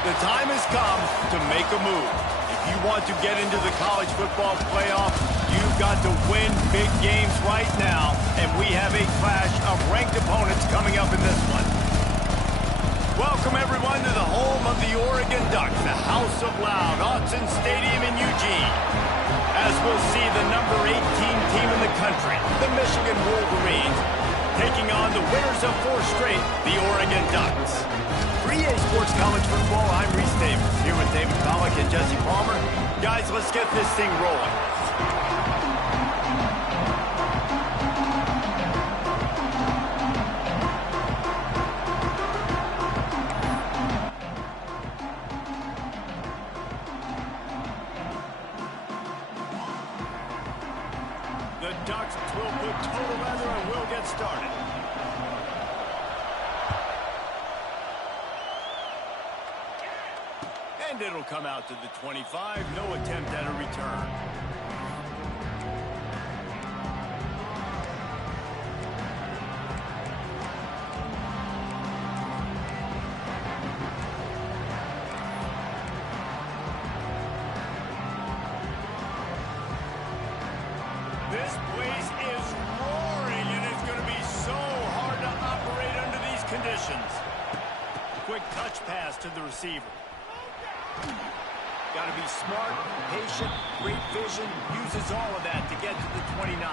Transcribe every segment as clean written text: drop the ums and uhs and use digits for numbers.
The time has come to make a move. If you want to get into the college football playoff, you've got to win big games right now, and we have a clash of ranked opponents coming up in this one. Welcome, everyone, to the home of the Oregon Ducks, the House of Loud, Autzen Stadium in Eugene. As we'll see the number 18 team in the country, the Michigan Wolverines, taking on the winners of 4 straight, the Oregon Ducks. For EA Sports College Football, I'm Reese Davis, here with David Pollack and Jesse Palmer. Guys, let's get this thing rolling. The Ducks will put total leather and we'll get started. And it'll come out to the 25. No attempt at a return. This place is roaring, and it's going to be so hard to operate under these conditions. Quick touch pass to the receiver. Got to be smart, patient, great vision, uses all of that to get to the 29.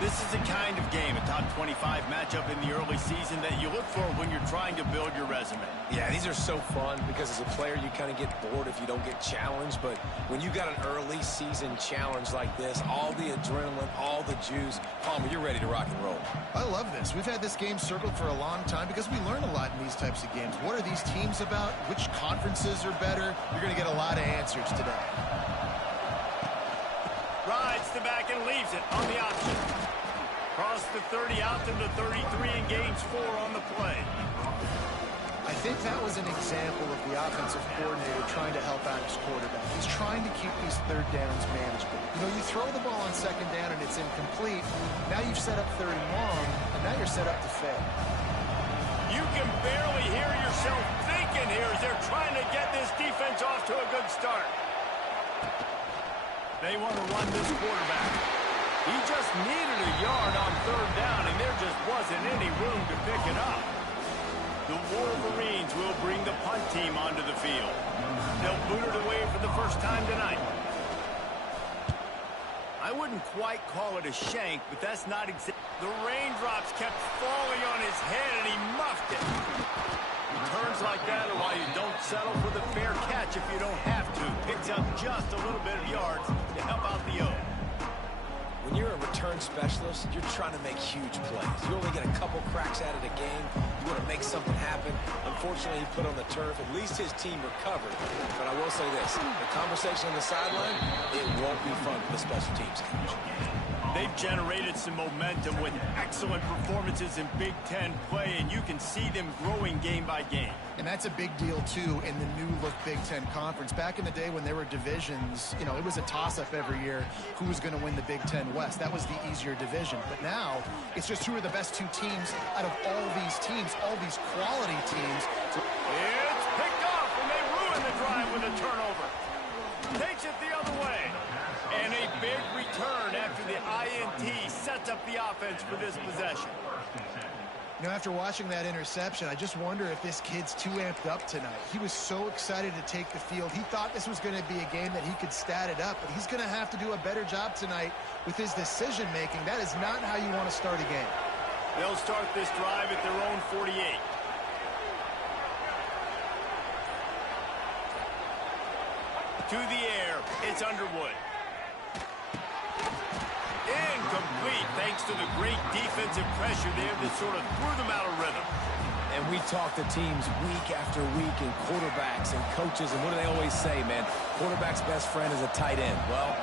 This is the kind of game, a top 25 matchup in the early season, that you look for when you're trying to build your resume. Yeah, these are so fun because as a player you kind of get bored if you don't get challenged, but when you got an early season challenge like this, all the adrenaline, all the juice, Palmer, you're ready to rock and roll. I love this. We've had this game circled for a long time because we learn a lot in these types of games. What are these teams about? Which conferences are better? You're going to get a lot of answers today. Rides the back and leaves it on the option. Cross the 30 out to the 33 and gains 4 on the play. I think that was an example of the offensive coordinator trying to help out his quarterback. He's trying to keep these third downs manageable. You know, you throw the ball on second down and it's incomplete. Now you've set up third and long, and now you're set up to fail. You can barely hear yourself thinking here as they're trying to get this defense off to a good start. They want to run this quarterback. He just needed a yard on third down, and there just wasn't any room to pick it up. The Wolverines will bring the punt team onto the field. They'll boot it away for the first time tonight. I wouldn't quite call it a shank, but that's not exactly. The raindrops kept falling on his head, and he muffed it. Returns like that are why you don't settle for the fair catch if you don't have to. Picks up just a little bit of yards to help out the O. When you're a return specialist, you're trying to make huge plays. You only get a couple cracks at it a game. You want to make something happen. Unfortunately, he put on the turf. At least his team recovered. But I will say this, the conversation on the sideline, it won't be fun for the special teams coach. They've generated some momentum with excellent performances in Big Ten play, and you can see them growing game by game. And that's a big deal, too, in the new-look Big Ten Conference. Back in the day when there were divisions, you know, it was a toss-up every year who was going to win the Big Ten West. That was the easier division. But now, it's just who are the best 2 teams out of all these teams, all these quality teams. It's picked off, and they ruin the drive with a turnover. Takes it the other way. And a big return after the INT sets up the offense for this possession. You know, after watching that interception, I just wonder if this kid's too amped up tonight. He was so excited to take the field. He thought this was going to be a game that he could stat it up, but he's going to have to do a better job tonight with his decision-making. That is not how you want to start a game. They'll start this drive at their own 48. To the air, it's Underwood. Incomplete, thanks to the great defensive pressure there that sort of threw them out of rhythm. And we talk to teams week after week, and quarterbacks and coaches, and what do they always say, man? Quarterback's best friend is a tight end. Well,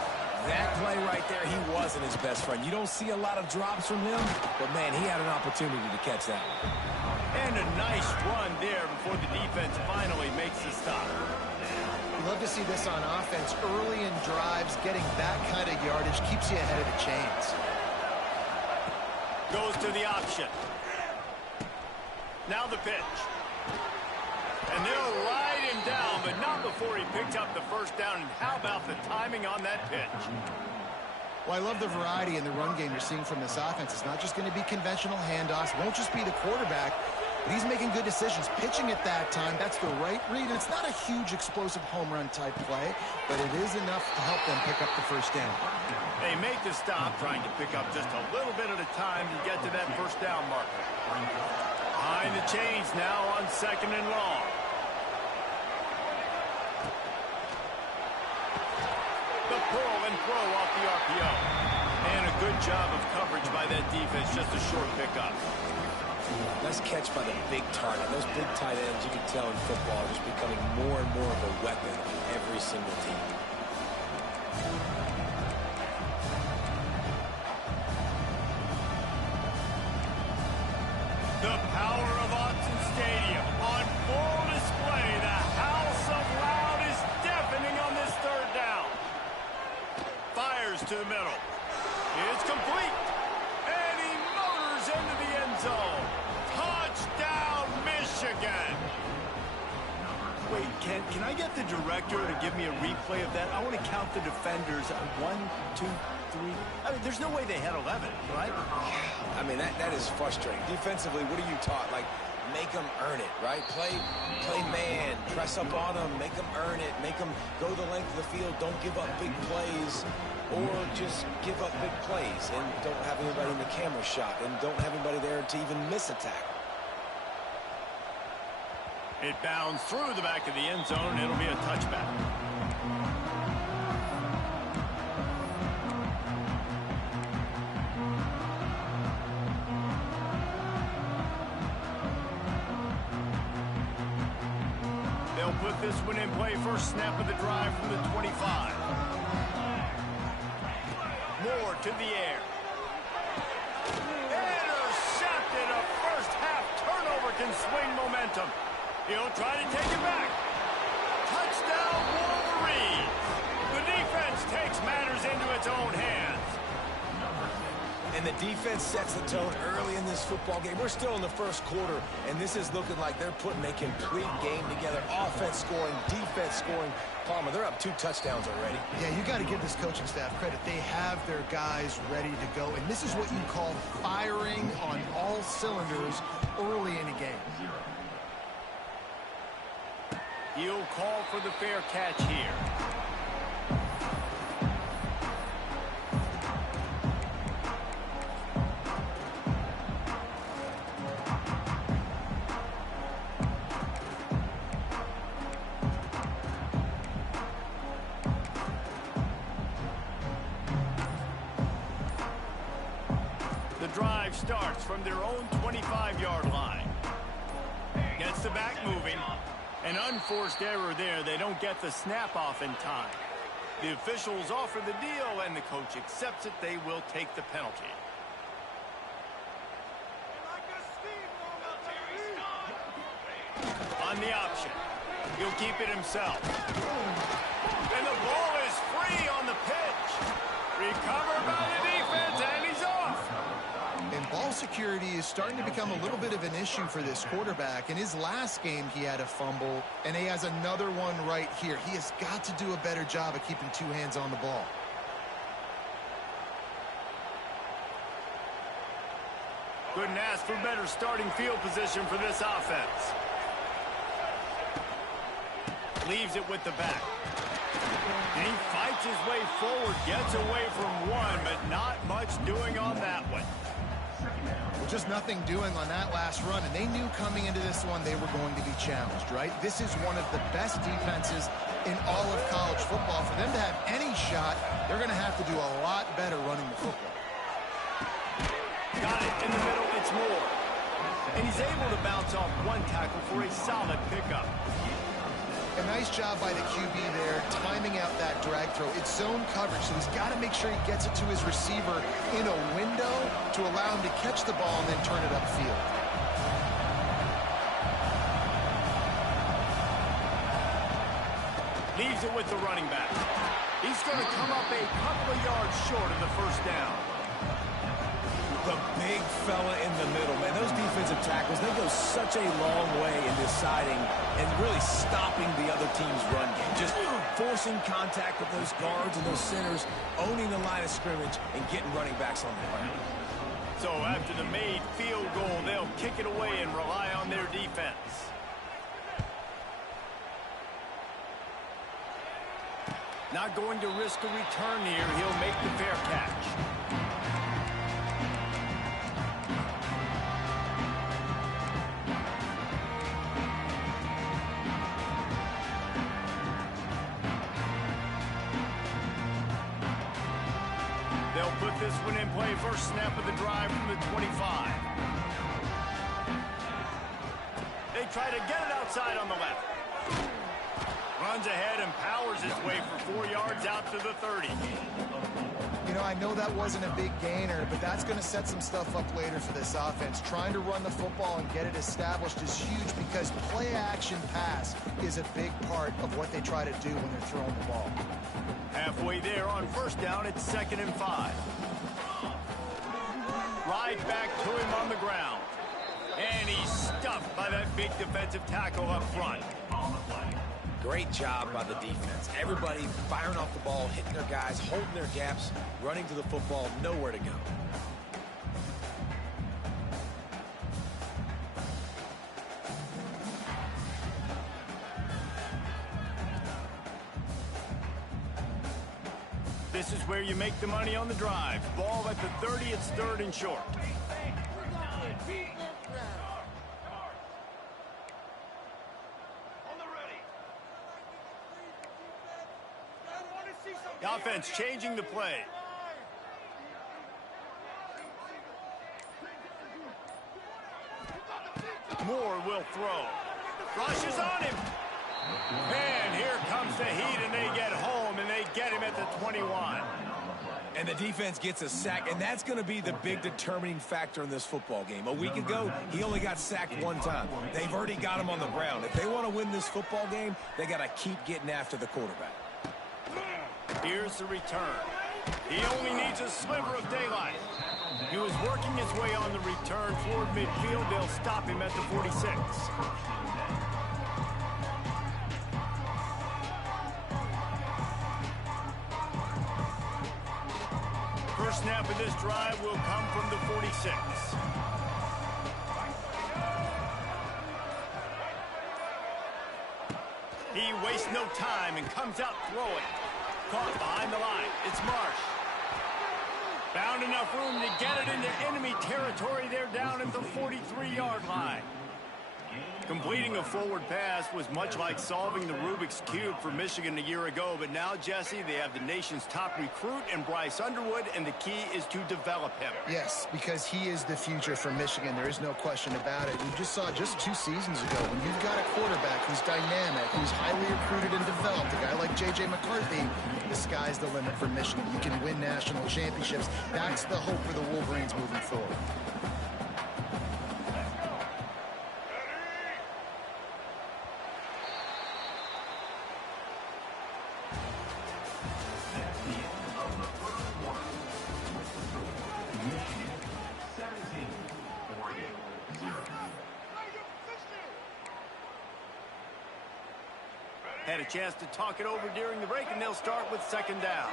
that play right there, he wasn't his best friend. You don't see a lot of drops from him, but, man, he had an opportunity to catch that one. And a nice run there before the defense finally makes the stop. We love to see this on offense. Early in drives, getting that kind of yardage keeps you ahead of the chains. Goes to the option. Now the pitch. And they'll ride him down, but not before he picks up the first down. And how about the timing on that pitch? Well, I love the variety in the run game you're seeing from this offense. It's not just going to be conventional handoffs. It won't just be the quarterback, but he's making good decisions. Pitching at that time, that's the right read. And it's not a huge explosive home run type play, but it is enough to help them pick up the first down. They make the stop, trying to pick up just a little bit at a time to get to that first down marker. Behind the chains now on 2nd and long. The pull and throw off the RPO. And a good job of coverage by that defense, just a short pickup. Nice catch by the big target. Those big tight ends, you can tell in football, are just becoming more and more of a weapon on every single team. The power of Autzen Stadium on full display. The house of loud is deafening on this third down. Fires to the middle. It's complete. And he motors into the end zone. Touchdown, Michigan. Wait, can I get the director to give me a replay of that? I want to count the defenders. 1, 2, 3. I mean, there's no way they had 11, right? I mean, that is frustrating. Defensively, what are you taught? Like, make them earn it, right? Play man, press up on them, make them earn it, make them go the length of the field, don't give up big plays, or just give up big plays and don't have anybody in the camera shot and don't have anybody there to even miss a tackle. It bounds through the back of the end zone, and it'll be a touchback. They'll put this one in play. First snap of the drive from the 25. Moore to the air. Intercepted. A first half turnover can swing momentum. He'll try to take it back. Touchdown, Wolverines. The defense takes matters into its own hands. And the defense sets the tone early in this football game. We're still in the first quarter, and this is looking like they're putting a complete game together. Offense scoring, defense scoring. Palmer, they're up 2 touchdowns already. Yeah, you got to give this coaching staff credit. They have their guys ready to go, and this is what you call firing on all cylinders early in a game. He'll call for the fair catch here. The drive starts from their own 25-yard line. Gets the back moving. An unforced error there. They don't get the snap off in time. The officials offer the deal, and the coach accepts it. They will take the penalty. On the option. He'll keep it himself. And the ball is free on the pitch. Recovered by the defense, and he's off. And ball security is starting to become a little bit of an issue for this quarterback. In his last game, he had a fumble, and he has another one right here. He has got to do a better job of keeping 2 hands on the ball. Couldn't ask for better starting field position for this offense. Leaves it with the back. And he fights his way forward, gets away from one, but not much doing on that one. Just nothing doing on that last run, and they knew coming into this one they were going to be challenged, right? This is one of the best defenses in all of college football. For them to have any shot, they're going to have to do a lot better running the football. Got it in the middle, it's Moore. And he's able to bounce off one tackle for a solid pickup. A nice job by the QB there, timing out that drag throw. It's zone coverage, so he's got to make sure he gets it to his receiver in a window to allow him to catch the ball and then turn it upfield. Leaves it with the running back. He's going to come up a couple of yards short of the first down. The big fella in the middle, man. Those defensive tackles, they go such a long way in deciding and really stopping the other team's run game. Just forcing contact with those guards and those centers, owning the line of scrimmage, and getting running backs on the ground. So after the made field goal, they'll kick it away and rely on their defense. Not going to risk a return here. He'll make the fair catch. They'll put this one in play. First snap of the drive from the 25. They try to get it outside on the left. Runs ahead and powers his way for 4 yards out to the 30. You know, I know that wasn't a big gainer, but that's going to set some stuff up later for this offense. Trying to run the football and get it established is huge because play-action pass is a big part of what they try to do when they're throwing the ball. Halfway there on first down, it's 2nd and 5. Right back to him on the ground. And he's stuffed by that big defensive tackle up front. Great job by the defense. Everybody firing off the ball, hitting their guys, holding their gaps, running to the football, nowhere to go. This is where you make the money on the drive. Ball at the 30, it's 3rd and short. The offense changing the play. Moore will throw. Rushes on him. And here comes the heat, and they get home, and they get him at the 21. And the defense gets a sack, and that's going to be the big determining factor in this football game. A week ago, he only got sacked 1 time. They've already got him on the ground. If they want to win this football game, they got to keep getting after the quarterback. Here's the return. He only needs a sliver of daylight. He was working his way on the return toward midfield. They'll stop him at the 46. First snap of this drive will come from the 46. He wastes no time and comes out throwing. Caught behind the line. It's Marsh. Found enough room to get it into enemy territory. They're down at the 43-yard line. Completing a forward pass was much like solving the Rubik's Cube for Michigan a year ago, but now, Jesse, they have the nation's top recruit in Bryce Underwood, and the key is to develop him. Yes, because he is the future for Michigan. There is no question about it. We just saw just 2 seasons ago when you've got a quarterback who's dynamic, who's highly recruited and developed, a guy like J.J. McCarthy, the sky's the limit for Michigan. You can win national championships. That's the hope for the Wolverines moving forward. Had a chance to talk it over during the break, and they'll start with 2nd down.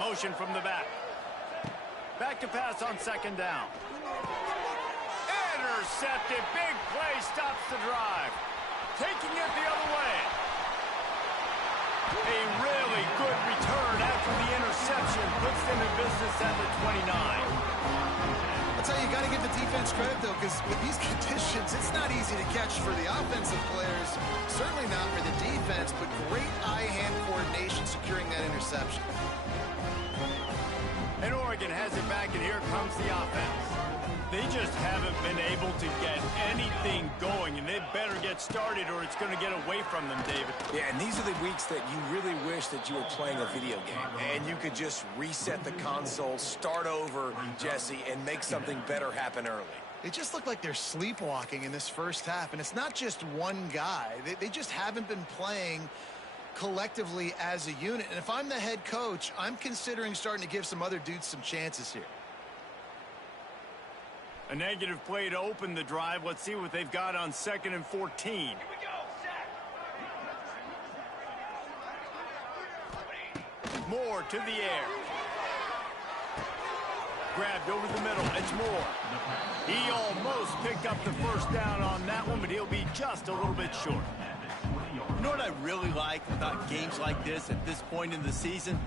Motion from the back. Back to pass on 2nd down. Intercepted. Big play stops the drive. Taking it the other way. A really good return after the interception puts them in business at the 29. I'll tell you, you got to give the defense credit, though, because with these conditions, it's not easy to catch for the offensive players. Certainly not for the defense, but great eye-hand coordination securing that interception. And Oregon has it back, and here comes the offense. They just haven't been able to get anything going, and they better get started or it's going to get away from them, David. Yeah, and these are the weeks that you really wish that you were playing a video game and you could just reset the console, start over, Jesse, and make something better happen early. It just looked like they're sleepwalking in this first half, and it's not just one guy. They just haven't been playing collectively as a unit. And if I'm the head coach, I'm considering starting to give some other dudes some chances here. A negative play to open the drive. Let's see what they've got on 2nd and 14. Here we go, set. Moore to the air. Grabbed over the middle. It's Moore. He almost picked up the first down on that one, but he'll be just a little bit short. You know what I really like about games like this at this point in the season?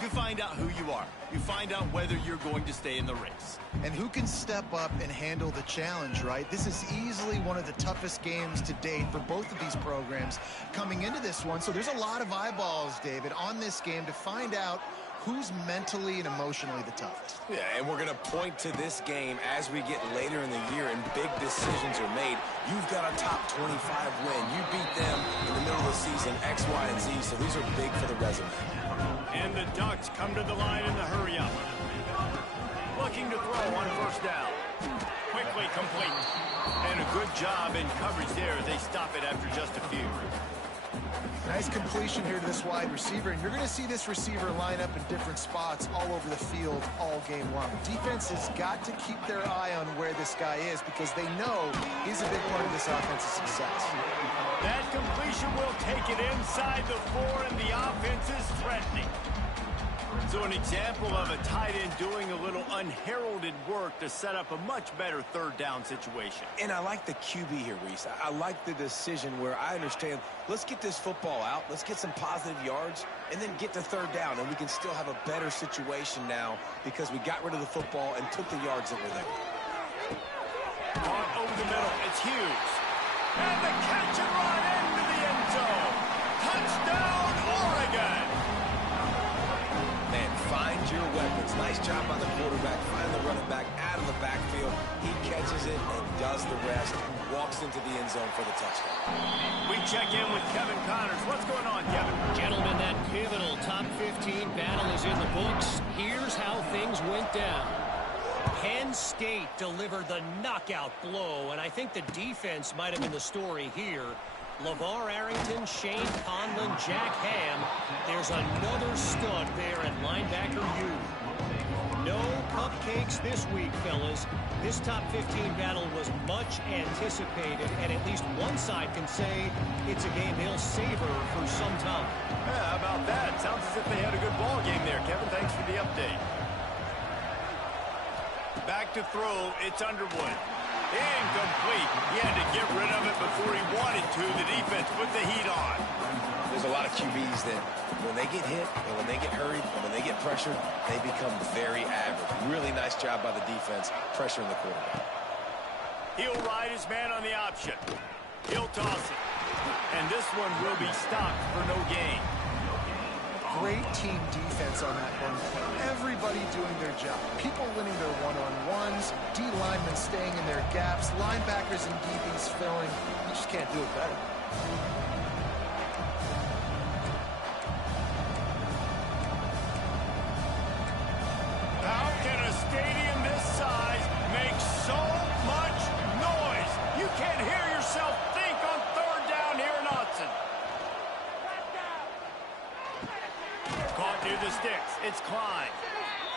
You find out who you are. You find out whether you're going to stay in the race. And who can step up and handle the challenge, right? This is easily one of the toughest games to date for both of these programs coming into this one. So there's a lot of eyeballs, David, on this game to find out who's mentally and emotionally the toughest. Yeah, and we're going to point to this game as we get later in the year and big decisions are made. You've got a top 25 win. You beat them in the middle of the season, X, Y, and Z, so these are big for the resume. And the Ducks come to the line in the hurry-up. Looking to throw on first down. Quickly complete. And a good job in coverage there. They stop it after just a few. Nice completion here to this wide receiver, and you're going to see this receiver line up in different spots all over the field all game long. Defense has got to keep their eye on where this guy is because they know he's a big part of this offense's success. That completion will take it inside the 4, and the offense is threatening. So an example of a tight end doing a little unheralded work to set up a much better third down situation. And I like the QB here, Reese. I like the decision where I understand, let's get this football out, let's get some positive yards, and then get to third down, and we can still have a better situation now because we got rid of the football and took the yards that were there. Caught over the middle, it's Hughes. And the catch and run into the end zone. Touchdown, Oregon! Man, find your weapons. Nice job by the quarterback. Find the running back out of the backfield. He catches it and does the rest. Walks into the end zone for the touchdown. We check in with Kevin Connors. What's going on, Kevin? Gentlemen, that pivotal top 15 battle is in the books. Here's how things went down. Penn State delivered the knockout blow, and I think the defense might have been the story here. LeVar Arrington, Shane Conlon, Jack Ham. There's another stud there at linebacker U. No cupcakes this week, fellas. This top 15 battle was much anticipated, and at least one side can say it's a game they'll savor for some time. Yeah, how about that? Sounds as if they had a good ball game there, Kevin. Thanks for the update. Back to throw, it's Underwood. Incomplete. He had to get rid of it before he wanted to. The defense put the heat on. There's a lot of QBs that when they get hit and when they get hurried and when they get pressured, they become very average. Really nice job by the defense pressuring the quarterback. He'll ride his man on the option. He'll toss it. And this one will be stopped for no gain. Great team defense on that one. Everybody doing their job. People winning their one-on-ones, D-linemen staying in their gaps, linebackers and DBs filling. You just can't do it better. How can a stadium this size make so much noise? You can't hear yourself think on third down here in Autzen. Caught near the sticks. It's Klein.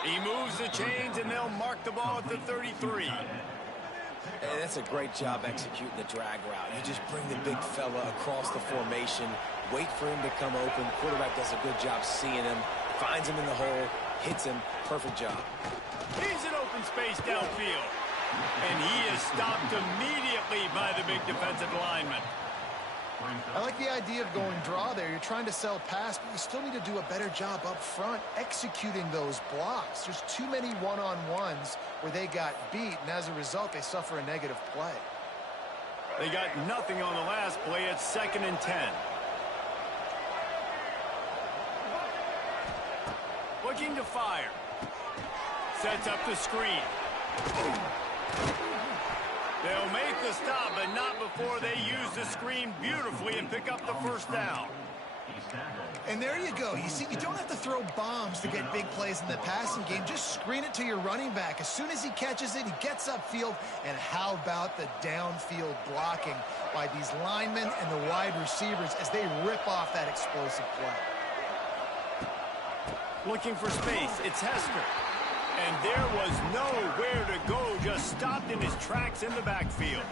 He moves the chains, and they'll mark the ball at the 33. And that's a great job executing the drag route. You just bring the big fella across the formation, wait for him to come open. Quarterback does a good job seeing him, finds him in the hole, hits him. Perfect job. He's in open space downfield. And he is stopped immediately by the big defensive lineman. I like the idea of going draw there. You're trying to sell pass, but you still need to do a better job up front executing those blocks. There's too many one-on-ones where they got beat, and as a result, they suffer a negative play. They got nothing on the last play. It's 2nd and 10. Looking to fire. Sets up the screen. They'll make the stop, but not before they use the screen beautifully and pick up the first down. And there you go. You see, you don't have to throw bombs to get big plays in the passing game. Just screen it to your running back. As soon as he catches it, he gets upfield. And how about the downfield blocking by these linemen and the wide receivers as they rip off that explosive play? Looking for space. It's Hester. And there was nowhere to go. Just stopped in his tracks in the backfield.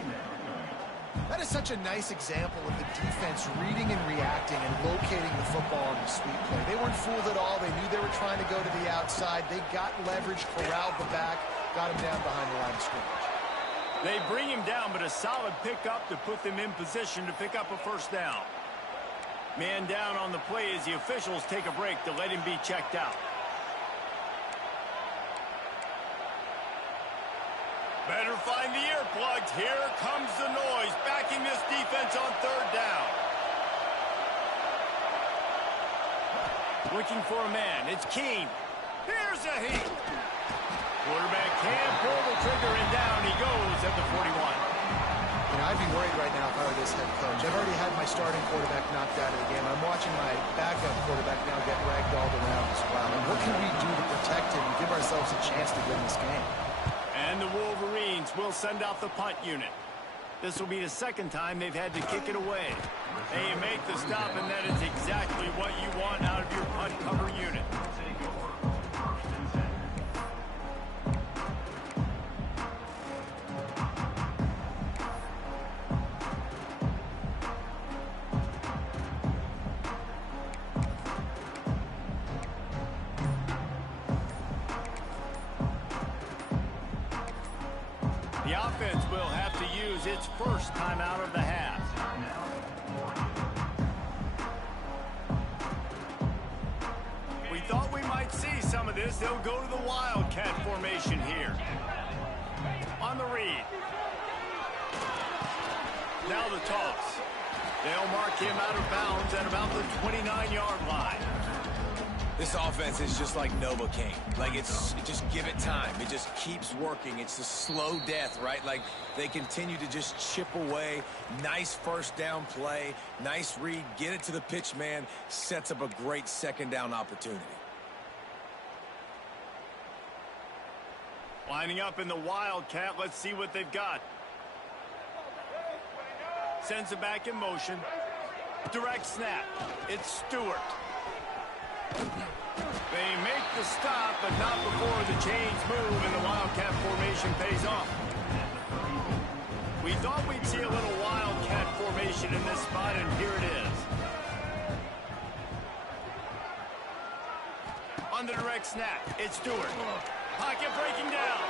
That is such a nice example of the defense reading and reacting and locating the football on the sweep play. They weren't fooled at all. They knew they were trying to go to the outside. They got leverage, corralled the back, got him down behind the line of scrimmage. They bring him down, but a solid pickup to put them in position to pick up a first down. Man down on the play as the officials take a break to let him be checked out. Better find the earplugs. Here comes the noise, backing this defense on third down. Looking for a man. It's Keene. Here's a heat. Quarterback can't pull the trigger, and down he goes at the 41. You know, I'd be worried right now if I were this head coach. I've already had my starting quarterback knocked out of the game. I'm watching my backup quarterback now get ragdolled around as well. And what can we do to protect him and give ourselves a chance to win this game? And the Wolverines will send out the punt unit. This will be the second time they've had to kick it away. They make the stop, and that is exactly what you want out of your punt cover unit. The offense will have to use its first timeout of the half. We thought we might see some of this. They'll go to the Wildcat formation here. On the read. Now the toss. They'll mark him out of bounds at about the 29-yard line. This offense is just like Novocaine. Like, just give it time. It just keeps working. It's a slow death, right? Like, they continue to just chip away. Nice first down play. Nice read. Get it to the pitch man. Sets up a great second down opportunity. Lining up in the Wildcat. Let's see what they've got. Sends it back in motion. Direct snap. It's Stewart. They make the stop, but not before the chains move and the Wildcat formation pays off. We thought we'd see a little Wildcat formation in this spot, and here it is. On the direct snap, it's Stewart. Pocket breaking down.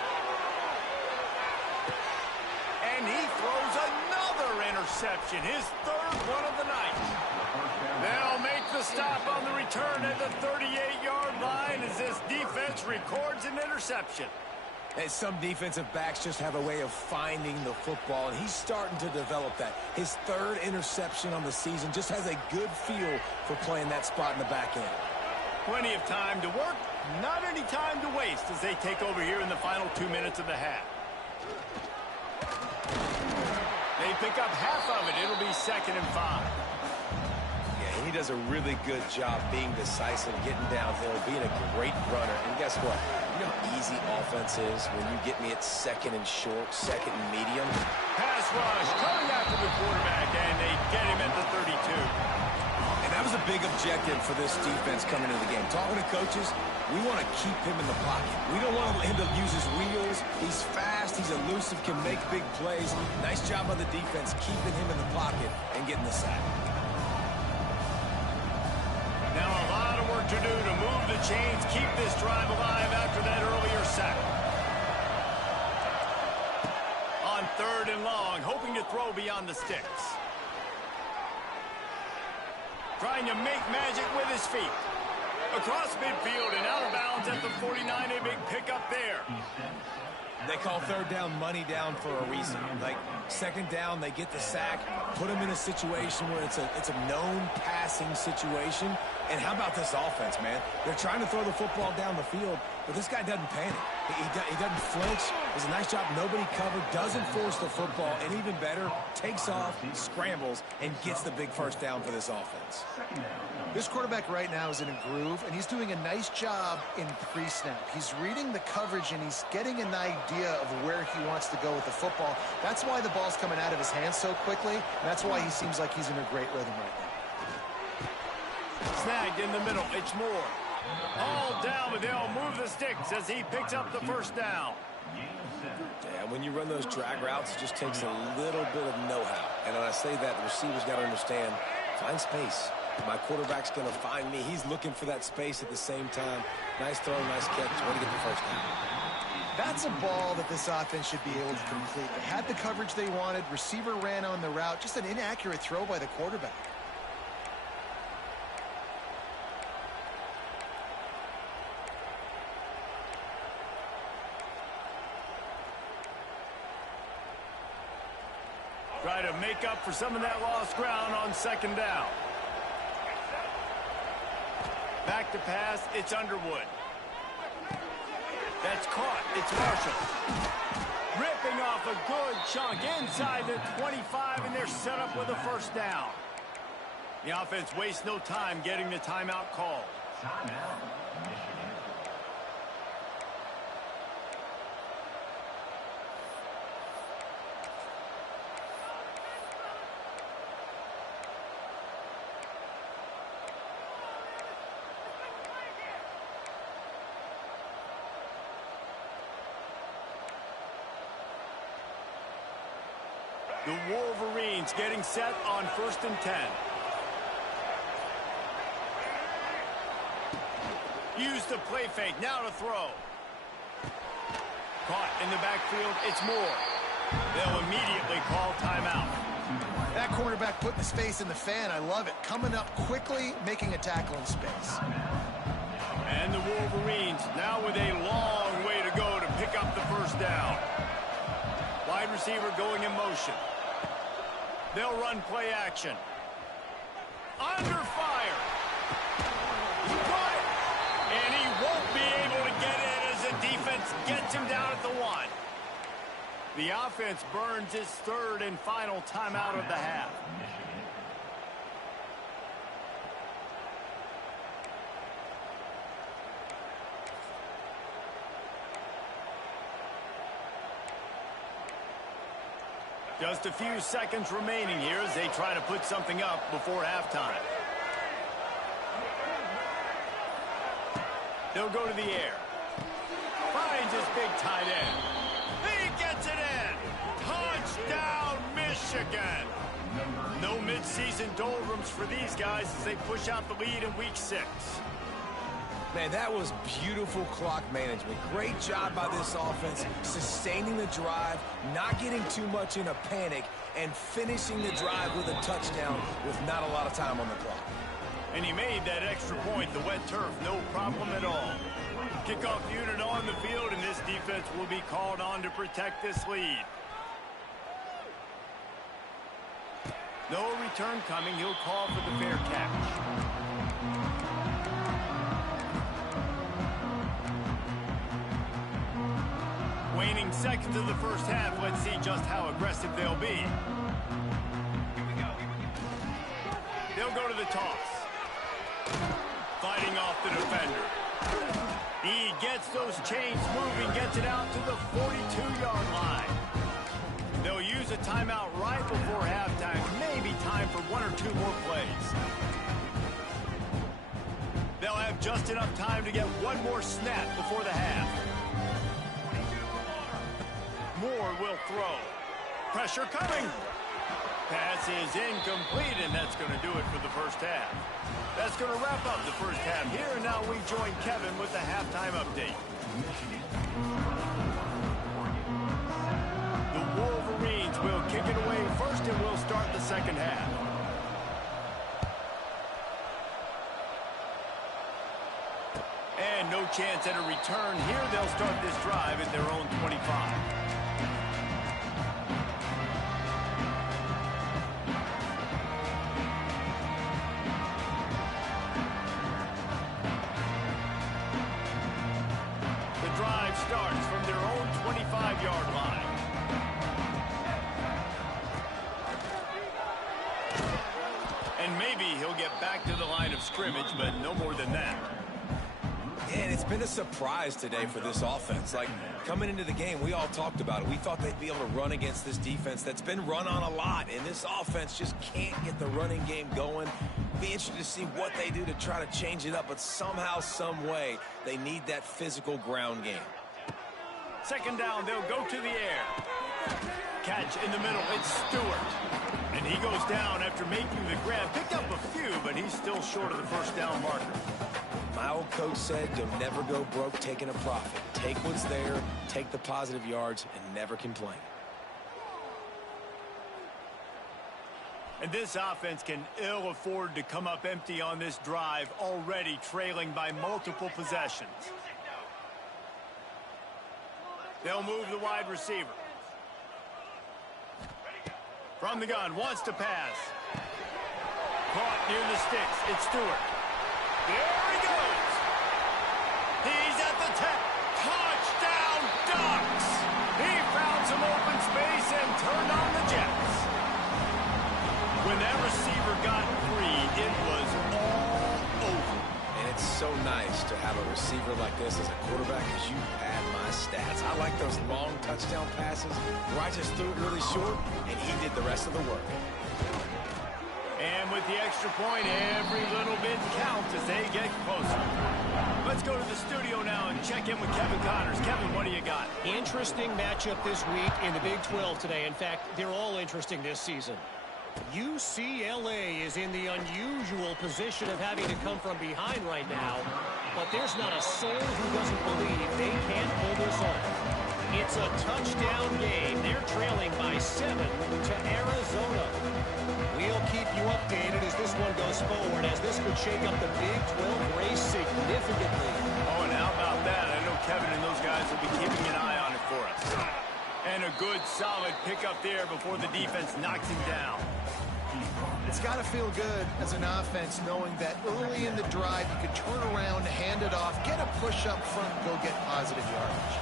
And he throws another interception, his third one of the night. They'll make the stop on the return at the 38-yard line as this defense records an interception. And some defensive backs just have a way of finding the football, and he's starting to develop that. His third interception on the season, just has a good feel for playing that spot in the back end. Plenty of time to work, not any time to waste as they take over here in the final 2 minutes of the half. They pick up half of it. It'll be 2nd and 5. He does a really good job being decisive, getting downhill, being a great runner. And guess what? You know how easy offense is when you get me at 2nd and short, 2nd and medium? Pass rush coming after the quarterback, and they get him at the 32. And that was a big objective for this defense coming into the game. Talking to coaches, we want to keep him in the pocket. We don't want him to use his wheels. He's fast. He's elusive, can make big plays. Nice job on the defense keeping him in the pocket and getting the sack. Now a lot of work to do to move the chains, keep this drive alive after that earlier sack. On 3rd and long, hoping to throw beyond the sticks. Trying to make magic with his feet. Across midfield and out of bounds at the 49, a big pickup there. They call 3rd down money down for a reason. Like, 2nd down, they get the sack, put them in a situation where it's a known passing situation. And how about this offense, man? They're trying to throw the football down the field, but this guy doesn't panic. He doesn't flinch. Does a nice job. Nobody covered. Doesn't force the football. And even better, takes off, scrambles, and gets the big first down for this offense. This quarterback right now is in a groove, and he's doing a nice job in pre-snap. He's reading the coverage, and he's getting an idea of where he wants to go with the football. That's why the ball's coming out of his hands so quickly, and that's why he seems like he's in a great rhythm right now. Snagged in the middle. It's Moore. All down, but they'll move the sticks as he picks up the first down. Yeah, when you run those drag routes, it just takes a little bit of know-how. And when I say that, the receiver's got to understand, find space. My quarterback's going to find me. He's looking for that space at the same time. Nice throw, nice catch. Way to get the first down. That's a ball that this offense should be able to complete. They had the coverage they wanted. Receiver ran on the route. Just an inaccurate throw by the quarterback. Try to make up for some of that lost ground on second down. Back to pass, it's Underwood. That's caught, it's Marshall. Ripping off a good chunk inside the 25, and they're set up with a first down. The offense wastes no time getting the timeout called. The Wolverines getting set on 1st and 10. Use the play fake, now to throw. Caught in the backfield, it's Moore. They'll immediately call timeout. That quarterback putting his face in the fan, I love it. Coming up quickly, making a tackle in space. And the Wolverines now with a long way to go to pick up the first down. Wide receiver going in motion. They'll run play action. Under fire. He caught it. And he won't be able to get it as the defense gets him down at the 1. The offense burns its 3rd and final timeout of the half. Just a few seconds remaining here as they try to put something up before halftime. They'll go to the air. Finds his big tight end. He gets it in. Touchdown, Michigan. No midseason doldrums for these guys as they push out the lead in week 6. Man, that was beautiful clock management. Great job by this offense, sustaining the drive, not getting too much in a panic, and finishing the drive with a touchdown with not a lot of time on the clock. And he made that extra point, the wet turf, no problem at all. Kickoff unit on the field, and this defense will be called on to protect this lead. No return coming. He'll call for the fair catch. Waning seconds of the first half. Let's see just how aggressive they'll be. They'll go to the toss. Fighting off the defender. He gets those chains moving, gets it out to the 42-yard line. They'll use a timeout right before halftime. Maybe time for 1 or 2 more plays. They'll have just enough time to get 1 more snap before the half. Moore will throw. Pressure coming. Pass is incomplete, and that's going to do it for the first half. That's going to wrap up the first half here, and now we join Kevin with the halftime update. The Wolverines will kick it away first, and we'll start the second half. And no chance at a return here. They'll start this drive at their own 25. Starts of scrimmage, but no more than that. And it's been a surprise today for this offense. Like, coming into the game, we all talked about it. We thought they'd be able to run against this defense that's been run on a lot, and this offense just can't get the running game going. Be interested to see what they do to try to change it up, but somehow, some way, they need that physical ground game. Second down, they'll go to the air. Catch in the middle, it's Stewart. And he goes down after making the grab. Picked up a few, but he's still short of the first down marker. My old coach said, you'll never go broke taking a profit. Take what's there, take the positive yards, and never complain. And this offense can ill afford to come up empty on this drive, already trailing by multiple possessions. They'll move the wide receiver. From the gun, wants to pass. Caught near the sticks, it's Stewart. There he goes. He's at the 10. Touchdown, Ducks. He found some open space and turned on the Jets. When that receiver got free, it was all over. And it's so nice to have a receiver like this as a quarterback, because you had my stats. I like those long touchdown passes where I just threw it really short, and he did the rest of the work. And with the extra point, every little bit counts as they get closer. Let's go to the studio now and check in with Kevin Connors. Kevin, what do you got? Interesting matchup this week in the Big 12 today. In fact, they're all interesting this season. UCLA is in the unusual position of having to come from behind right now, but there's not a soul who doesn't believe they can pull this off. It's a touchdown game. They're trailing by 7 to Arizona. We'll keep you updated as this one goes forward, as this could shake up the Big 12 race significantly. Oh, and how about that? I know Kevin and those guys will be keeping an eye on it for us. And a good, solid pickup there before the defense knocks him down. It's got to feel good as an offense knowing that early in the drive you could turn around, hand it off, get a push up front, go get positive yardage.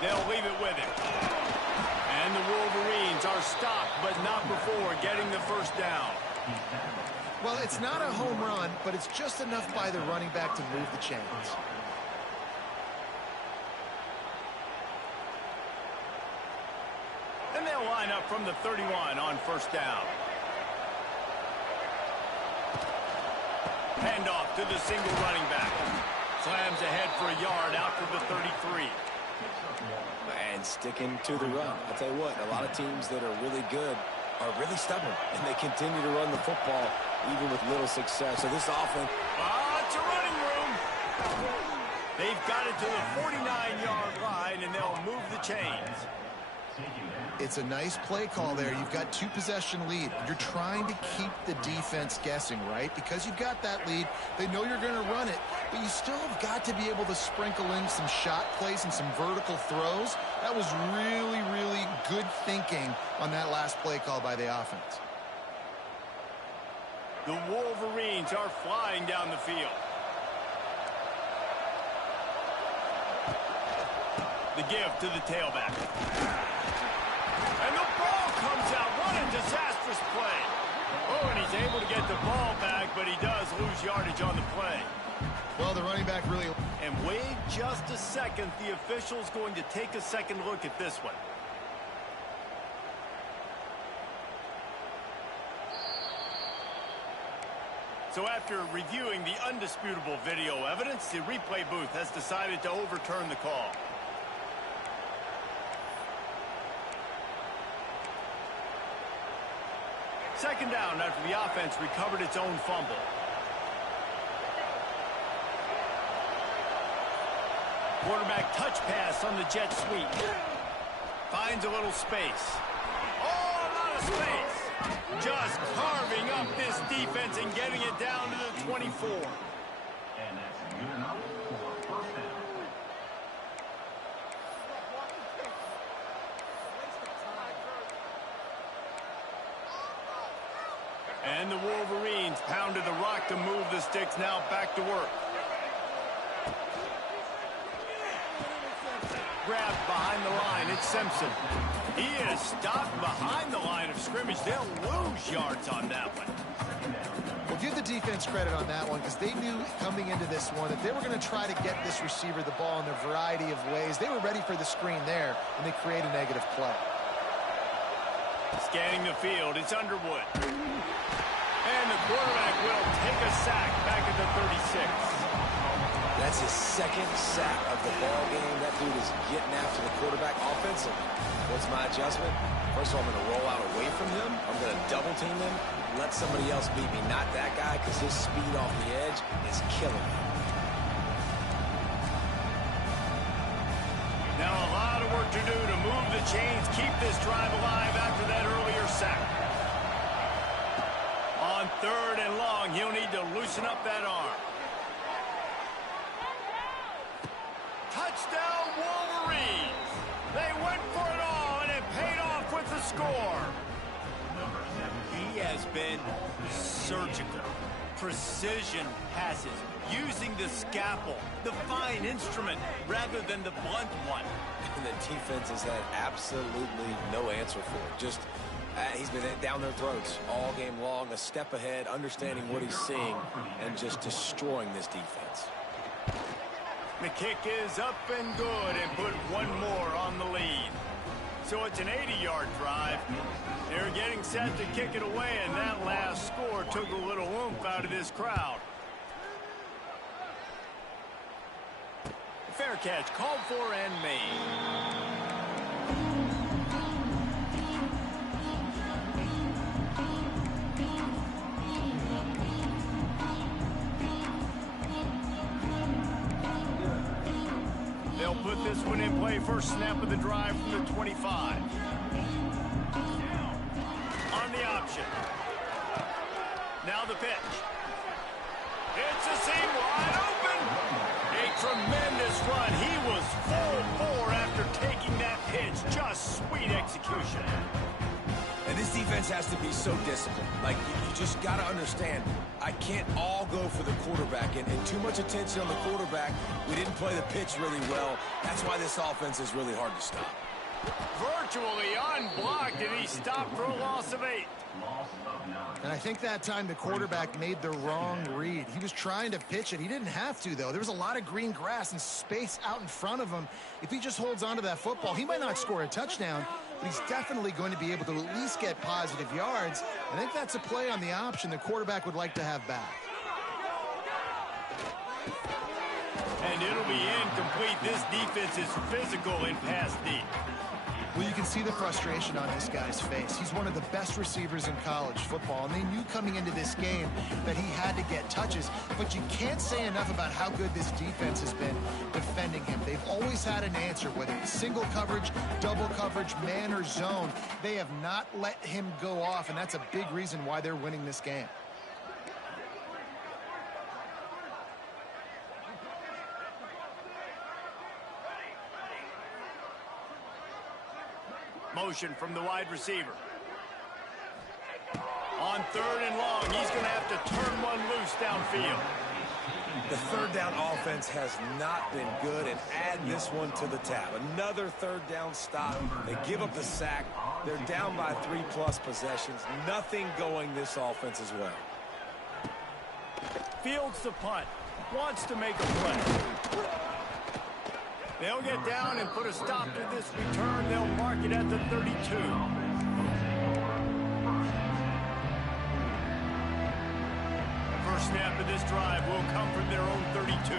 They'll leave it with him. And the Wolverines are stopped, but not before getting the first down. Well, it's not a home run, but it's just enough by the running back to move the chains. And they'll line up from the 31 on first down. Handoff to the single running back. Slams ahead for a yard out to the 33. And sticking to the run. I'll tell you what, a lot of teams that are really good are really stubborn, and they continue to run the football even with little success. So this offense... It's a running room. They've got it to the 49-yard line, and they'll move the chains. It's a nice play call there. You've got 2-possession lead. You're trying to keep the defense guessing, right? Because you've got that lead. They know you're going to run it, but you still have got to be able to sprinkle in some shot plays and some vertical throws. That was really, really good thinking on that last play call by the offense. The Wolverines are flying down the field. The give to the tailback. And the ball comes out. What a disastrous play. Oh, and he's able to get the ball back, but he does lose yardage on the play. Well, the running back really... And wait just a second. The official's going to take a second look at this one. So after reviewing the undisputable video evidence, the replay booth has decided to overturn the call. Second down after the offense recovered its own fumble. Quarterback touch pass on the jet sweep. Finds a little space. Oh, a lot of space. Just carving up this defense and getting it down to the 24. And that's good enough for first down. And the Wolverines pounded the rock to move the sticks, now back to work. grabbed behind the line. It's Simpson. He is stopped behind the line of scrimmage. They'll lose yards on that one. Well, give the defense credit on that one because they knew coming into this one that they were going to try to get this receiver the ball in a variety of ways. They were ready for the screen there, and they create a negative play. Scanning the field, it's Underwood. And the quarterback will take a sack back at the 36. That's his second sack of the ball game. That dude is getting after the quarterback offensively. What's my adjustment? First of all, I'm going to roll out away from him. I'm going to double team him. Let somebody else beat me, not that guy, because his speed off the edge is killing me. Now a lot of work to do to move the chains, keep this drive alive after that earlier sack. On 3rd and long, he'll need to loosen up that arm. Touchdown Wolverines! They went for it all, and it paid off with the score. He has been surgical. Precision passes, using the scalpel, the fine instrument, rather than the blunt one. And the defense has had absolutely no answer for it. Just, he's been down their throats all game long, a step ahead, understanding what he's seeing, and just destroying this defense. The kick is up and good, and put one more on the lead. So it's an 80-yard drive. They're getting set to kick it away, and that last score took a little oomph out of this crowd. Fair catch, called for and made. They'll put this one in play. First snap of the drive from the 25. On the option. Now the pitch. It's a seam wide open. A tremendous run. He was full bore after taking that pitch. Just sweet execution. And this defense has to be so disciplined. Like, you just got to understand, I can't all go for the quarterback. And too much attention on the quarterback. We didn't play the pitch really well. That's why this offense is really hard to stop. Virtually unblocked, and he stopped for a loss of 8. And I think that time the quarterback made the wrong read. He was trying to pitch it. He didn't have to, though. There was a lot of green grass and space out in front of him. If he just holds on to that football, he might not score a touchdown, but he's definitely going to be able to at least get positive yards. I think that's a play on the option the quarterback would like to have back. And it'll be incomplete. This defense is physical in pass deep. Well, you can see the frustration on this guy's face. He's one of the best receivers in college football, and they knew coming into this game that he had to get touches, but you can't say enough about how good this defense has been defending him. They've always had an answer, whether it's single coverage, double coverage, man or zone. They have not let him go off, and that's a big reason why they're winning this game. Motion from the wide receiver. On 3rd and long, he's going to have to turn one loose downfield. The third down offense has not been good, and add this one to the tab. Another third down stop. They give up the sack. They're down by 3+ possessions. Nothing going this offense's way. Fields the punt. Wants to make a play. They'll get down and put a stop to this return. They'll mark it at the 32. First snap of this drive will come from their own 32.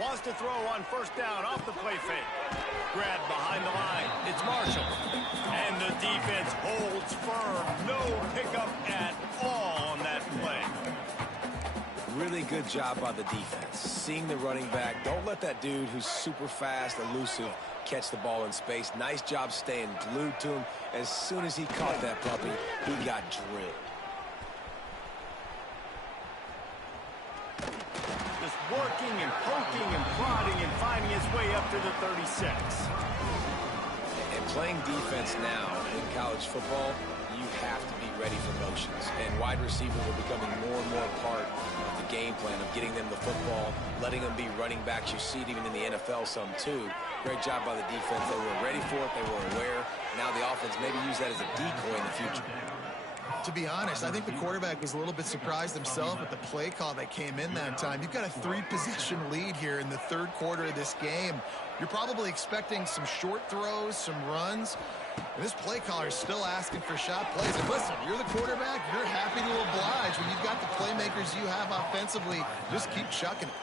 Wants to throw on first down off the play fake. Grabbed behind the line. It's Marshall. And the defense holds firm. No pickup at all on that play. Really good job by the defense. Seeing the running back. Don't let that dude who's super fast, elusive, catch the ball in space. Nice job staying glued to him. As soon as he caught that puppy, he got drilled. Just working and poking and prodding and finding his way up to the 36. And playing defense now in college football, you have to be ready for motions. And wide receivers are becoming more and more a part of the game plan of getting them the football, letting them be running backs. You see it even in the NFL some too. Great job by the defense. They were ready for it. They were aware. Now the offense maybe use that as a decoy in the future. To be honest, I think the quarterback was a little bit surprised himself at the play call that came in that time. You've got a 3-possession lead here in the third quarter of this game. You're probably expecting some short throws, some runs. And this play caller is still asking for shot plays. And listen, you're the quarterback. You're happy to oblige. When you've got the playmakers you have offensively, just keep chucking it.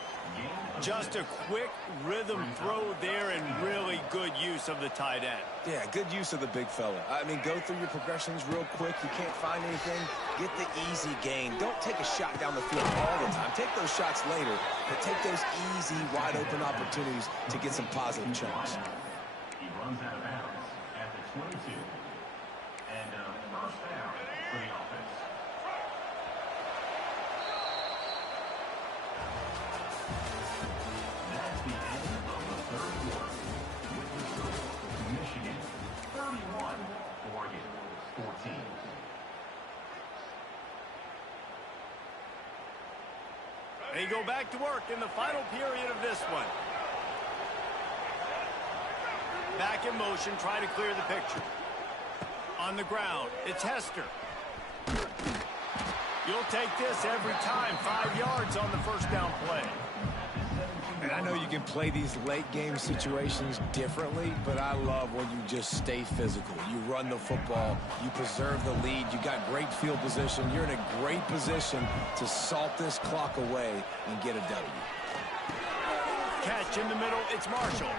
Just a quick rhythm throw there and really good use of the tight end. Yeah, good use of the big fella. I mean, go through your progressions real quick. You can't find anything. Get the easy gain. Don't take a shot down the field all the time. Take those shots later, but take those easy, wide-open opportunities to get some positive chunks. He runs out of bounds at the 22. And first down for the offense. That's the end of the third quarter. With the score, Michigan 31, Oregon 14. They go back to work in the final period of this one. Back in motion, try to clear the picture. On the ground, it's Hester. You'll take this every time. 5 yards on the first down play. And I know you can play these late game situations differently, but I love when you just stay physical. You run the football, you preserve the lead, you got great field position. You're in a great position to salt this clock away and get a W. Catch in the middle, it's Marshall.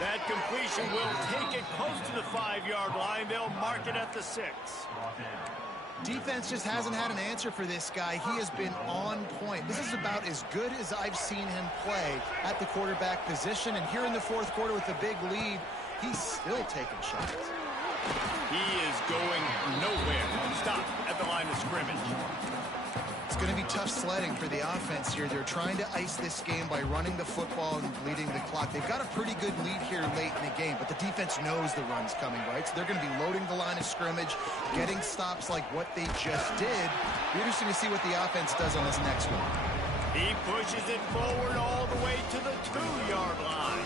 That completion will take it close to the 5-yard line. They'll mark it at the 6. Defense just hasn't had an answer for this guy. He has been on point. This is about as good as I've seen him play at the quarterback position. And here in the fourth quarter with a big lead, he's still taking shots. He is going nowhere. Stop at the line of scrimmage. It's going to be tough sledding for the offense here. They're trying to ice this game by running the football and bleeding the clock. They've got a pretty good lead here late in the game, but the defense knows the run's coming, right? So they're going to be loading the line of scrimmage, getting stops like what they just did. Be interesting to see what the offense does on this next one. He pushes it forward all the way to the 2-yard line.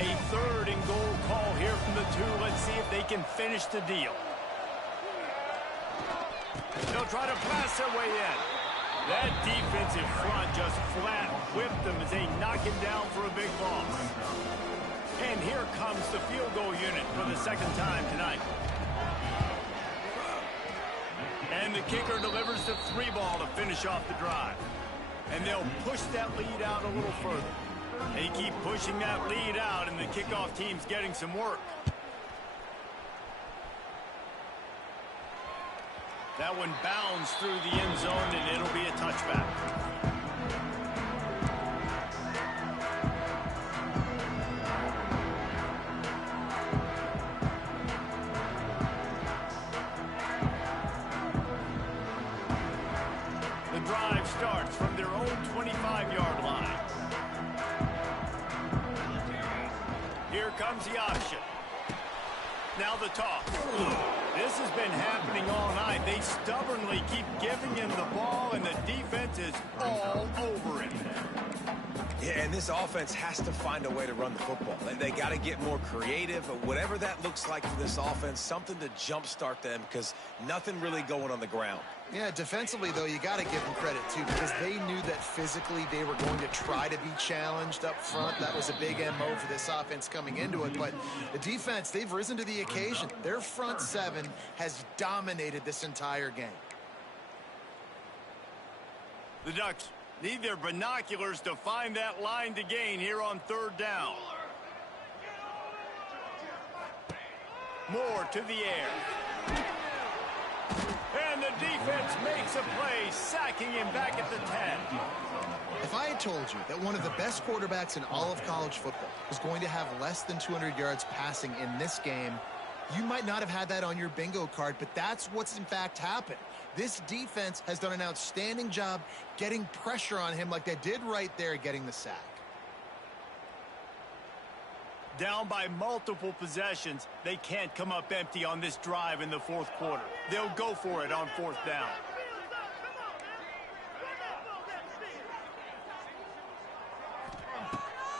A third and goal call here from the 2. Let's see if they can finish the deal. They'll try to blast their way in. That defensive front just flat whipped them as they knock him down for a big loss. And here comes the field goal unit for the second time tonight. And the kicker delivers the 3 ball to finish off the drive. And they'll push that lead out a little further. They keep pushing that lead out, and the kickoff team's getting some work. That one bounds through the end zone, and it'll be a touchback. The drive starts from their own 25-yard line. Here comes the option. Now the toss. This has been happening all night. They stubbornly keep giving him the ball, and the defense is all over it. Yeah, and this offense has to find a way to run the football. They got to get more creative, whatever that looks like for this offense, something to jumpstart them because nothing really going on the ground. Yeah, defensively, though, you got to give them credit, too, because they knew that physically they were going to try to be challenged up front. That was a big MO for this offense coming into it. But the defense, they've risen to the occasion. Their front 7 has dominated this entire game. The Ducks need their binoculars to find that line to gain here on 3rd down. Moore to the air. And the defense makes a play, sacking him back at the 10. If I had told you that one of the best quarterbacks in all of college football was going to have less than 200 yards passing in this game, you might not have had that on your bingo card, but that's what's in fact happened. This defense has done an outstanding job getting pressure on him like they did right there getting the sack. Down by multiple possessions, they can't come up empty on this drive in the fourth quarter. They'll go for it on fourth down.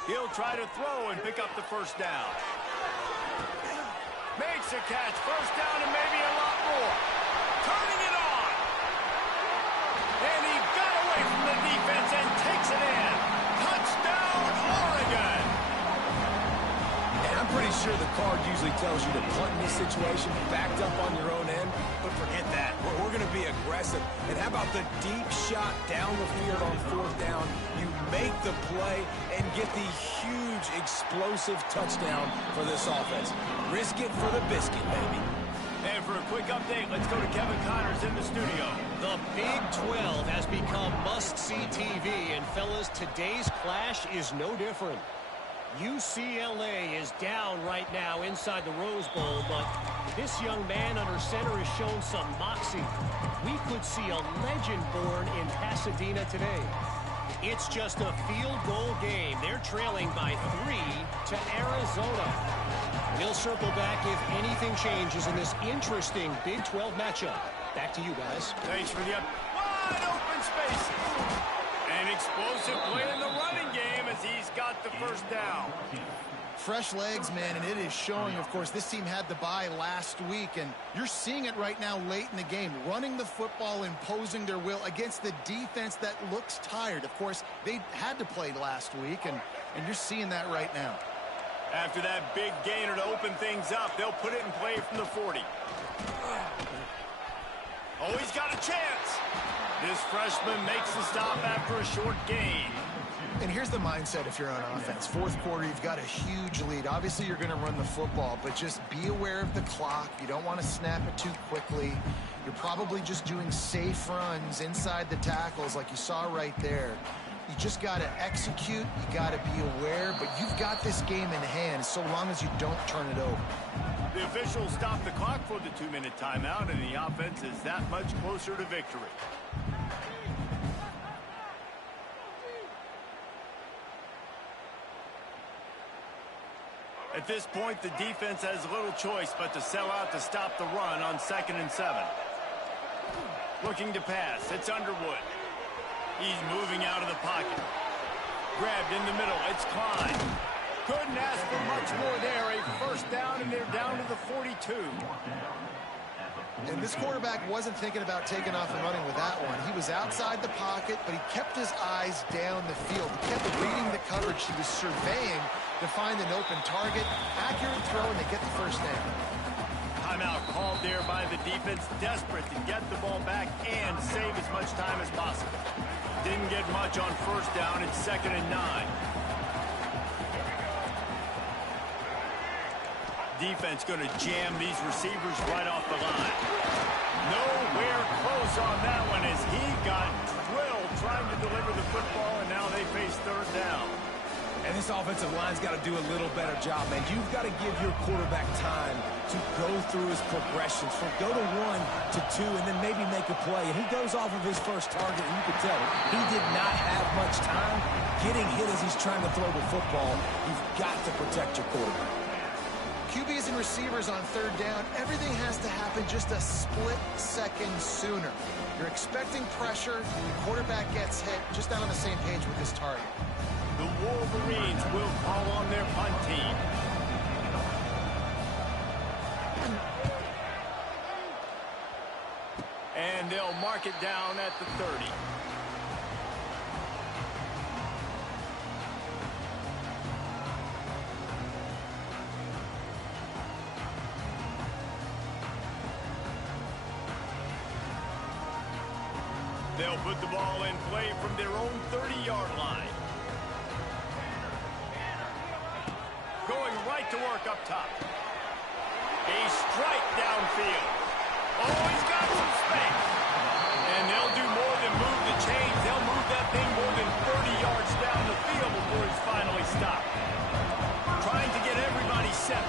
He'll try to throw and pick up the first down. Makes a catch, first down and maybe a lot more. Turning it on. And he got away from the defense and takes it in. Touchdown, Oregon. And I'm pretty sure the card usually tells you to punt in this situation, backed up on your own end, but forget that. We're going to be aggressive. And how about the deep shot down the field on fourth down? You make the play and get the huge explosive touchdown for this offense. Risk it for the biscuit, baby. And for a quick update, let's go to Kevin Connors in the studio. The Big 12 has become must-see TV, and fellas, today's clash is no different. UCLA is down right now inside the Rose Bowl, but this young man under center has shown some moxie. We could see a legend born in Pasadena today. It's just a field goal game. They're trailing by 3 to Arizona. We'll circle back if anything changes in this interesting Big 12 matchup. Back to you guys. Thanks for the wide open spaces. An explosive play in the running game as he's got the first down. Fresh legs, man, and it is showing. Of course, this team had the bye last week, and you're seeing it right now late in the game, running the football, imposing their will against the defense that looks tired. Of course, they had to play last week, and you're seeing that right now. After that big gainer to open things up, they'll put it in play from the 40. Oh, he's got a chance. This freshman makes the stop after a short gain. And here's the mindset if you're on offense. Fourth quarter, you've got a huge lead. Obviously, you're going to run the football, but just be aware of the clock. You don't want to snap it too quickly. You're probably just doing safe runs inside the tackles like you saw right there. You just got to execute. You got to be aware, but you've got this game in hand so long as you don't turn it over. The officials stop the clock for the 2-minute timeout, and the offense is that much closer to victory. At this point, the defense has little choice but to sell out to stop the run on 2nd and 7. Looking to pass. It's Underwood. He's moving out of the pocket. Grabbed in the middle. It's Klein. Couldn't ask for much more there. A first down, and they're down to the 42. And this quarterback wasn't thinking about taking off and running with that one. He was outside the pocket, but he kept his eyes down the field. He kept reading the coverage. He was surveying to find an open target. Accurate throw, and they get the first down. Timeout called there by the defense, desperate to get the ball back and save as much time as possible. Didn't get much on first down. It's 2nd and 9. Defense going to jam these receivers right off the line. Nowhere close on that one as he got drilled trying to deliver the football, and now they face third down. And this offensive line's got to do a little better job, man. You've got to give your quarterback time to go through his progressions, from go to 1 to 2, and then maybe make a play. And he goes off of his first target, and you can tell he did not have much time getting hit as he's trying to throw the football. You've got to protect your quarterback. QBs and receivers on third down, everything has to happen just a split second sooner. You're expecting pressure, and your quarterback gets hit, just not on the same page with his target. The Wolverines will call on their punt team. And they'll mark it down at the 30. They'll put the ball in play from their own 30-yard line. Going right to work up top. A strike downfield. Oh, he's got some space. And they'll do more than move the chains. They'll move that thing more than 30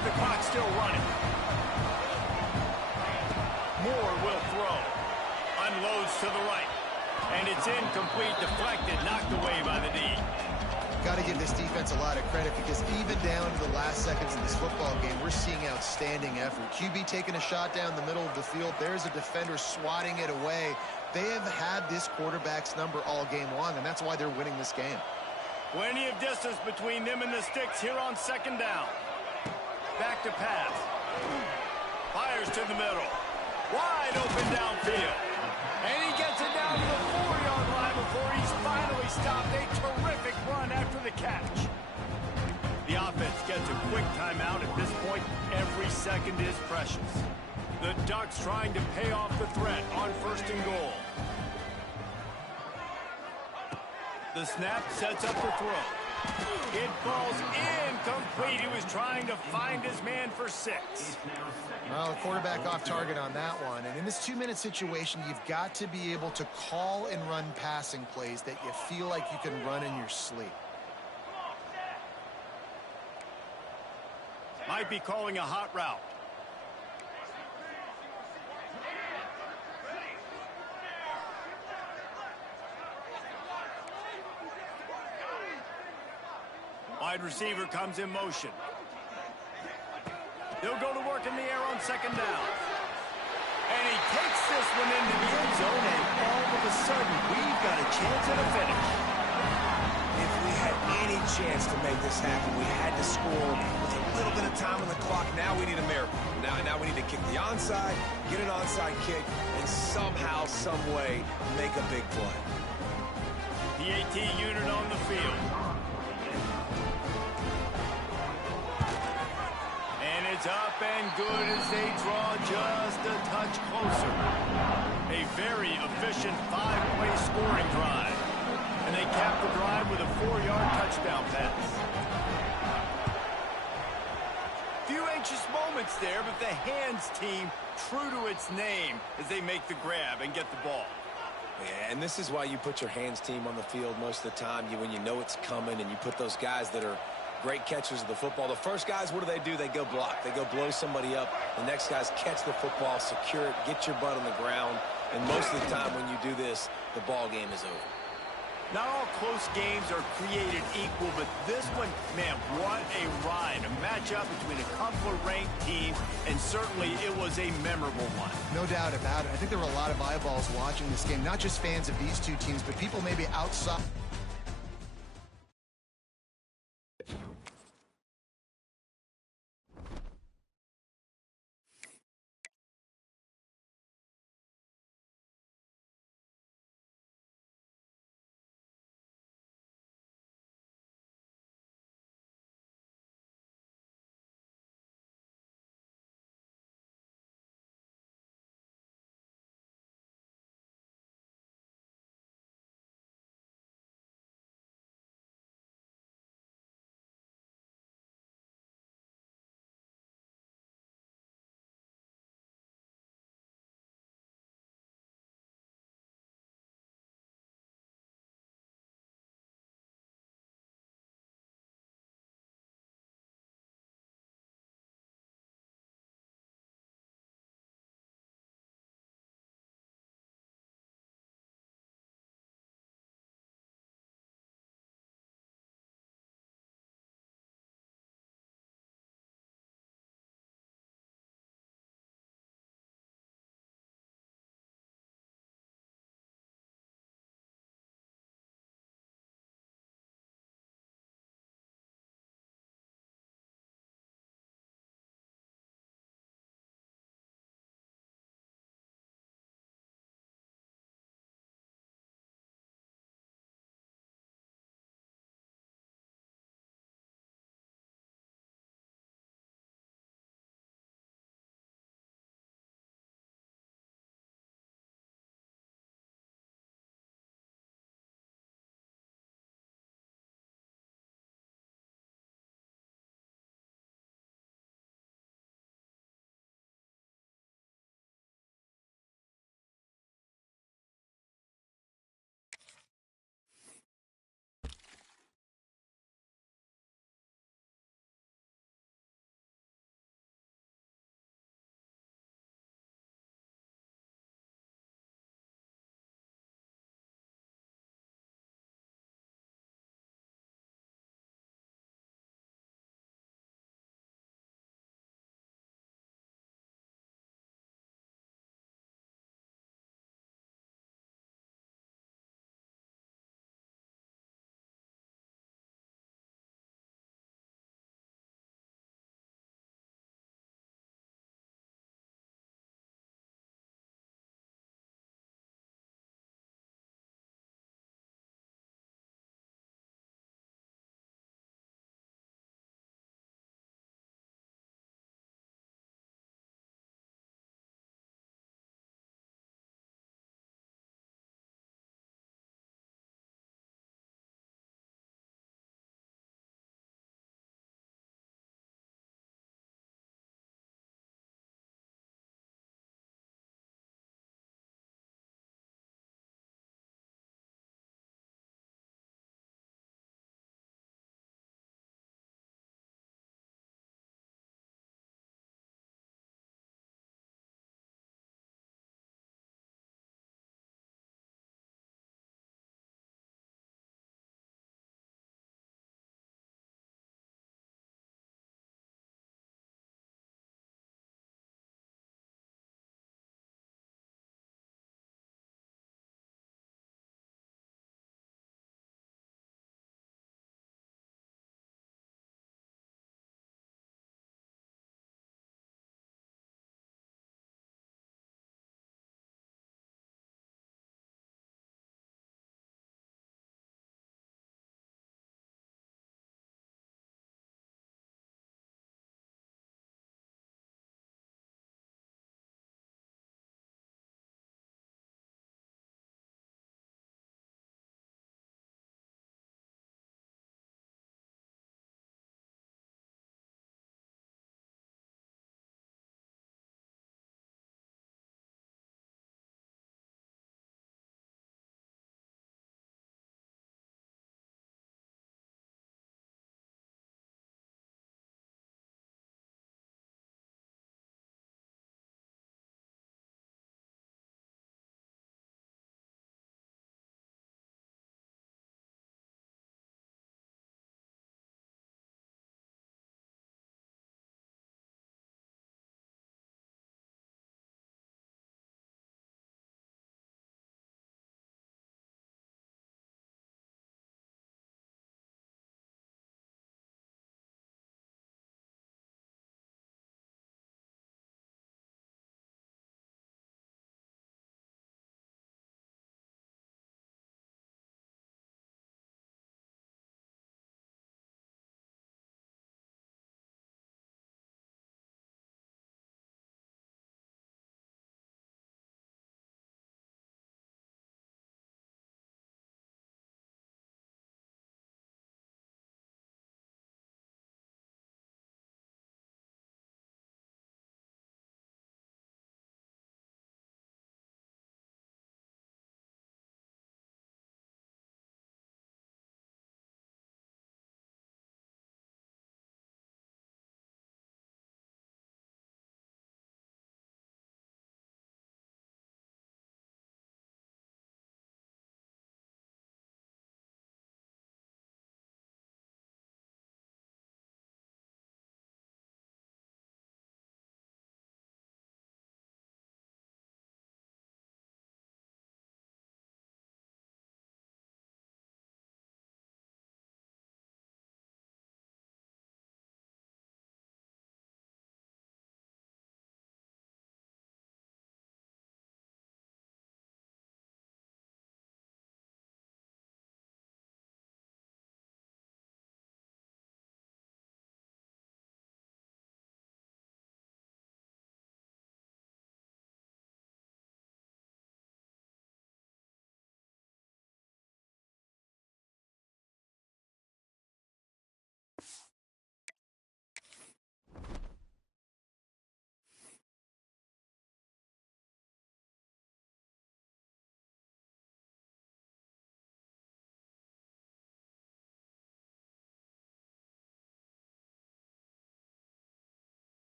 with the clock still running. Moore will throw. Unloads to the right. And it's incomplete, deflected, knocked away by the D. Got to give this defense a lot of credit because even down to the last seconds of this football game, we're seeing outstanding effort. QB taking a shot down the middle of the field. There's a defender swatting it away. They have had this quarterback's number all game long, and that's why they're winning this game. Plenty of distance between them and the sticks here on second down. Back to pass. Fires to the middle. Wide open downfield. And he gets it down to the 4-yard line before he's finally stopped. A terrific run after the catch. The offense gets a quick timeout. At this point, every second is precious. The Ducks trying to pay off the threat on 1st and goal. The snap sets up the throw. It falls incomplete. He was trying to find his man for 6. Well, the quarterback off target on that one. And in this 2-minute situation, you've got to be able to call and run passing plays that you feel like you can run in your sleep. Might be calling a hot route. Wide receiver comes in motion. They'll go to work in the air on 2nd down. And he takes this one into the end zone, and all of a sudden, we've got a chance at a finish. If we had any chance to make this happen, we had to score with a little bit of time on the clock. Now we need a miracle. Now we need to kick the onside, get an onside kick, and somehow, some way, make a big play. PAT unit on the field. And it's up and good as they draw just a touch closer. A very efficient 5-play scoring drive. And they cap the drive with a 4-yard touchdown pass. Few anxious moments there, but the hands team true to its name as they make the grab and get the ball. Yeah, and this is why you put your hands team on the field most of the time. When you know it's coming, and you put those guys that are great catchers of the football. The first guys, what do? They go block. They go blow somebody up. The next guys catch the football, secure it, get your butt on the ground. And most of the time when you do this, the ball game is over. Not all close games are created equal, but this one, man, what a ride. A matchup between a couple of ranked teams, and certainly it was a memorable one. No doubt about it. I think there were a lot of eyeballs watching this game, not just fans of these two teams, but people maybe outside.